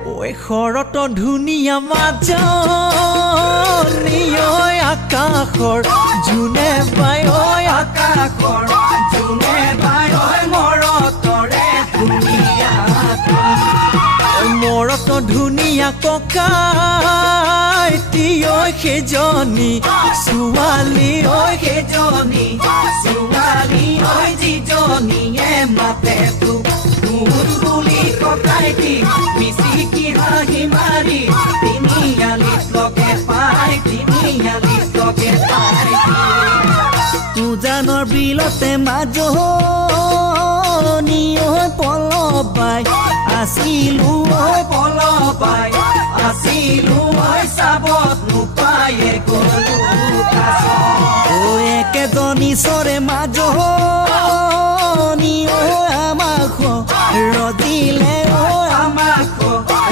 ঐ শৰত ধুনীয়া মাজনী ঐ আকাশৰ জোনে বাই ঐ আকাশৰ জোনে বাই ঐ মৰতৰে ধুনীয়া মৰত ধুনীয়া ককাইটি ঐ সেইজনী ছোৱালী ঐ সেইজনী ছোৱালী ঐ যিজনীয়ে মাতে তোক বুলি ককাইটি মিচিকি হাঁহি মাৰি তিনিআলিত লগে পাই তিনিআলিত লগে পাই উজানৰ বিলতে মাজনী ঐ পলবাই আছিলো ঐ পলবাই আছিলো ঐ চাবত নোপায়ে গলো ঐ একেজনী চৰে মাজনী